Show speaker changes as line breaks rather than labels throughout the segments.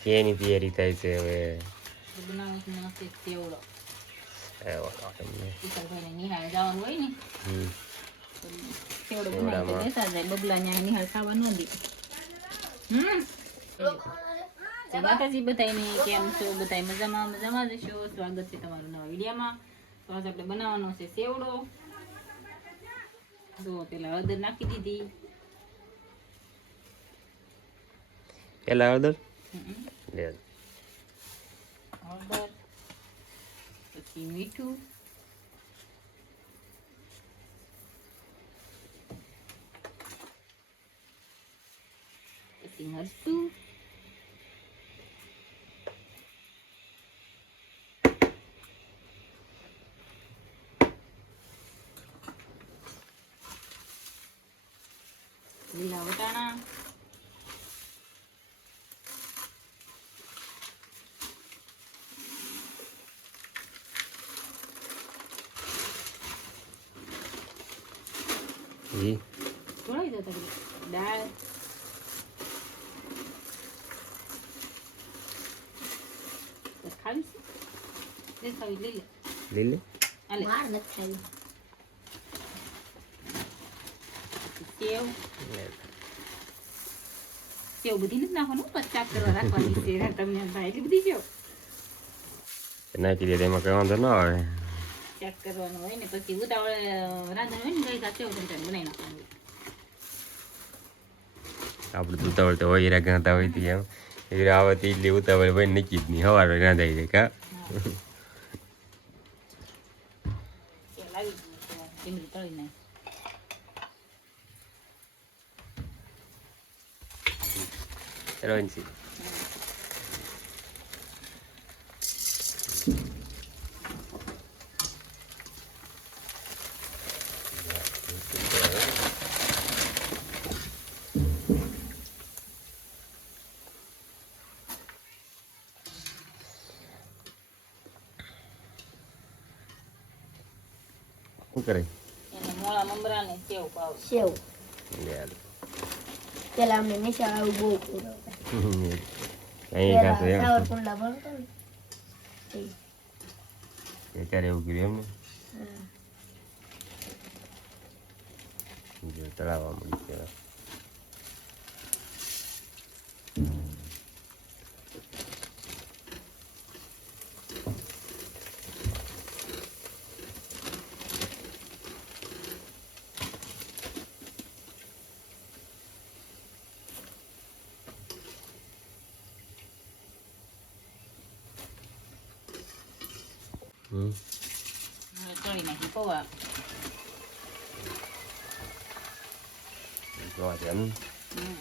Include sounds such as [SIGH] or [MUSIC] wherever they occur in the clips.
કેની તૈયારી થાય છે હવે
માતાજી બધાને કેમ છો બધા મજામાં મજામાં જશો સ્વાગત છે તમારું નવા વિડીયોમાં તો આજે આપણે બનાવવાનો છે સેવડો જો પેલા હળદર નાખી દીધી
પેલા હળદર લે
હળદર પછી મીઠું પછી મરચું લીલા વટાણા
ઈ
થોડાઈ જતા દાળ. ખાવી લે. ખાવી. સેવ. બધી નથી નાખવાનું પચાસ કરવા રાખવાની છે. [LAUGHS] તમને એટલી બધી સેવ
નાખી દે એમાં કઈ વાંધો ના આવે.
ચેક કરવાનું હોય ને પછી ઉતાવળ રાંધણ હોય ને ગઈ સેવ બનાવી નાખવાનું.
આપણે તો ઉતાવળ તો હોય એરા ગાતા હોય તી એમ. એરા આવે તો એટલી ઉતાવળ હોય નક્કી જ નહીં. હવાર રાંધાઈ જાય કા?
તળી નાખ.
રવનસી શું કરે?
મોળા મમરા ને સેવ પાવ
સેવ. પેલા અમને નિશાળ આવું બહુ
અહીં ખાતો એમ
ફ્લાવર કુંડા ભરતા ને.
અત્યારે એવું કર્યું એમ. ને તળાવવા મળી છે હમ
હવે તળી નાખી પૌવા
જોવા છે એમ
હમ.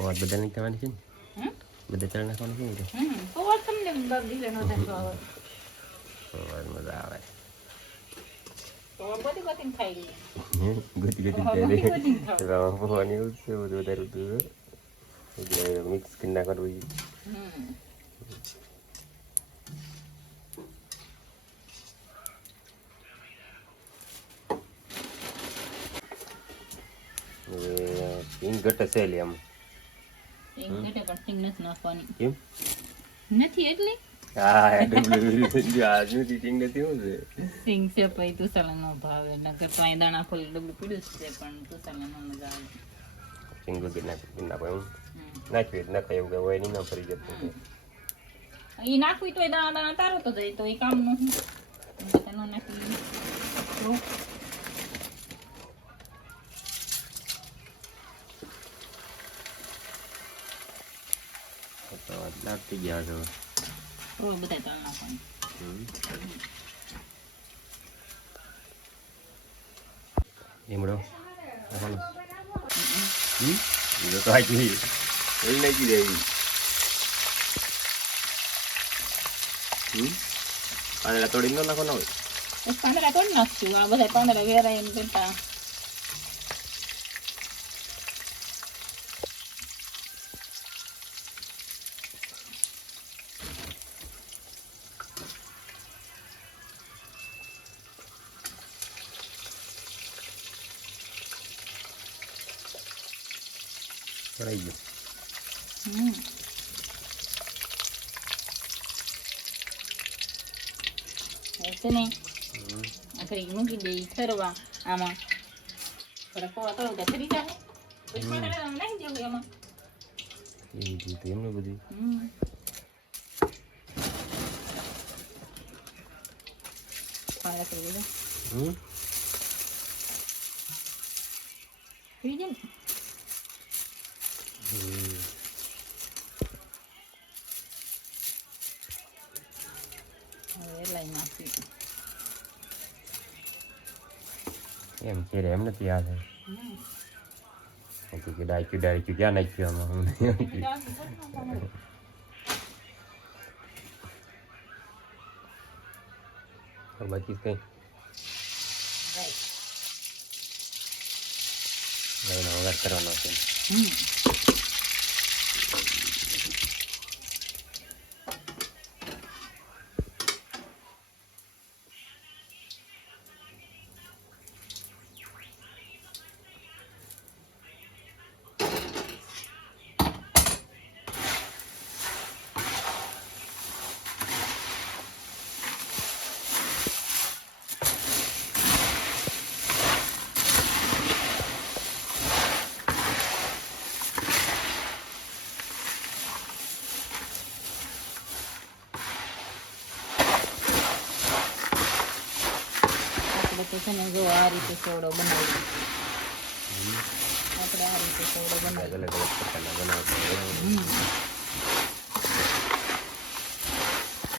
તો વાત બધા નહીં થવાની છે ને બધા ચણ નાખવાનું છે ને કે
તમને બાપ દીકરા થાય તો આવે.
મજા આવે
ખાઈ
ગોતી ગોતી વધારે બધું એટલે મિક્સ કરી નાખવાનું હોય.
હમ.
હવે હિંગ ઘટે છે
પણ સિંગ નથી નાખવાની.
કેમ?
નથી એટલી?
હા આજનું હિંગ નથી શું છે
સિંગ છે પછી તુસાલા ભાવે. નકર તો અહીં દાણા ખોલી ડબલું પીડ્યું છે પણ તુસાલા મજા આવે.
હિંગ ગોતી નાખી નાખો નાખ્યું એવું કઈ હોય નહીં ના ફરી જતું
નાખવી તોય દાણા દાણા તારો તો જાય તો એ કામનું નાખી તો
તો લાગતી ગયા છો
તો બધા તળ નાખવાનું
નાખવાનો હમ તો હાચી એ નાખી દેવી હમ પાંદડા તોડી ન નાખવાનો હોય
એ પાંદડા તોડી નાખશું આ બધા પાંદડા વેરાય એમ કરતા
પડાઈ ગયો
હમ હવે છે ને
હમ.
આખરી મૂકી દઈ ઠરવા આમાં થોડા કોળા કરો ત્યાં ઠરી જાય પછી બટાકા નાખી દેવું એમાં
એ રીતે એમને બધું
હમ ફાળા કરી દેજો
હમ
થઈ જાય ને
હમ.
હવે લાઈ નાખી
એમ કે એમ નથી યાદ
હમ
કે ડાયક્યુ ડાયક્યુ ક્યાં નાખ્યું આમાં. બાકી કઈ? લઈને વગર કરવાનો છે
હમ આપણે તો છે ને જો આ રીતે સેવડો બનાવી આપણે આ રીતે સેવડો
અલગ
બનાવી
અલગ પ્રકારના બનાવતા